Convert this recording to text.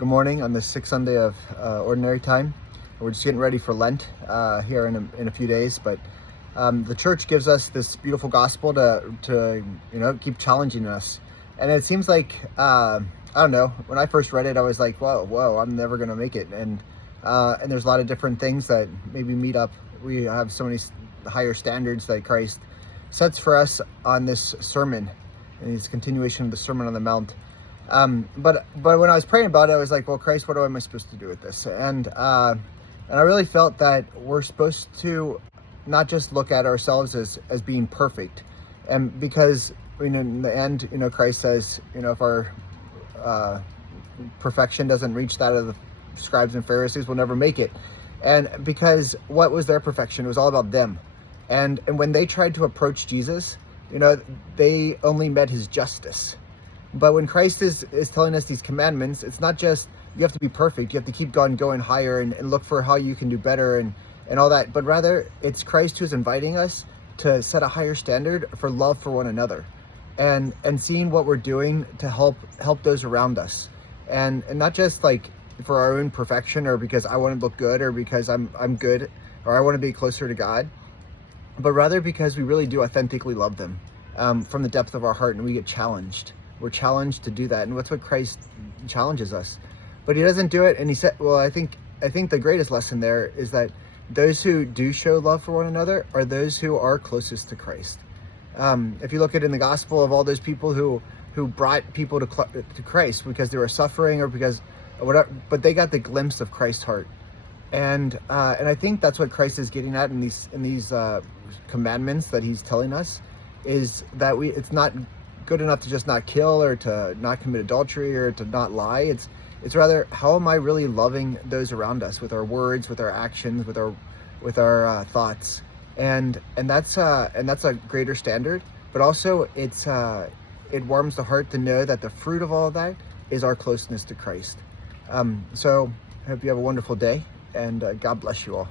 Good morning on the sixth Sunday of Ordinary Time. We're just getting ready for Lent here in a few days, but the church gives us this beautiful gospel to keep challenging us. And it seems like I don't know. When I first read it, I was like, whoa, I'm never gonna make it. And there's a lot of different things that maybe meet up. We have so many higher standards that Christ sets for us on this sermon, and his continuation of the Sermon on the Mount. But when I was praying about it, I was like, well, Christ, what am I supposed to do with this? And I really felt that we're supposed to not just look at ourselves as being perfect. And because in the end, Christ says, if our perfection doesn't reach that of the scribes and Pharisees, we'll never make it. And because what was their perfection? It was all about them. And when they tried to approach Jesus, they only met his justice. But when Christ is telling us these commandments, it's not just you have to be perfect. You have to keep going higher and look for how you can do better and all that. But rather, it's Christ who's inviting us to set a higher standard for love for one another, and seeing what we're doing to help those around us, and not just like for our own perfection or because I want to look good or because I'm good or I want to be closer to God, but rather because we really do authentically love them from the depth of our heart, and we get challenged. We're challenged to do that, and that's what Christ challenges us. But he doesn't do it, and he said, well, I think the greatest lesson there is that those who do show love for one another are those who are closest to Christ. If you look at in the gospel of all those people who brought people to Christ because they were suffering or because whatever, but they got the glimpse of Christ's heart, and I think that's what Christ is getting at in these commandments that he's telling us, is that it's not good enough to just not kill or to not commit adultery or to not lie. It's rather, how am I really loving those around us with our words, with our actions, with our thoughts, and that's a greater standard. But also it warms the heart to know that the fruit of all of that is our closeness to Christ. So I hope you have a wonderful day, and God bless you all.